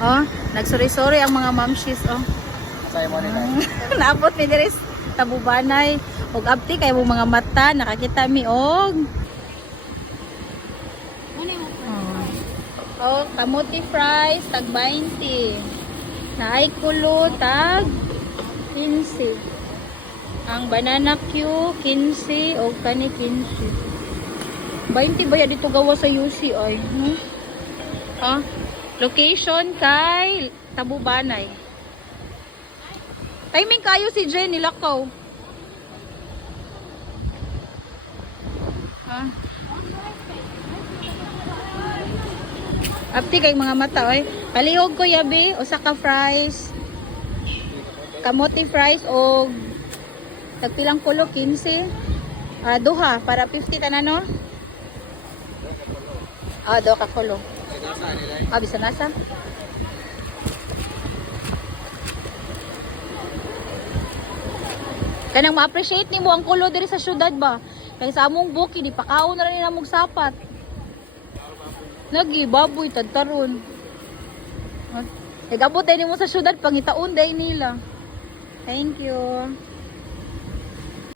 Oh, nagsorry-sorry ang mga mamshis, oh. Sa'yo mo nila. Naabot mi diri sa Tabubanay. Og abti kay mo mga mata, nakakita mi og. Oh, kamote fries tag 20. Naay kulo tag 15. Ang banana Q 15 o kani 15. 20 ba ya dito gawa sa UC ay, no? Ah, location kay Tabubanay. Timing kayo si Jenny Lakaw. Ah. Apti kay mga mata oy. Palihog ko yabi usa ka fries. Kamote fries o tagpilang kulo 15. Duha para 50 tanan no? Do ka kulo. Bisa nasa. Kanang ma-appreciate nimo ang kulo diri sa syudad ba? Kay sa among buki di pakaon na rin among sapat. Lagi baboy tadtaron. Nagabot din mo sa syudad pangitaon day nila. Thank you.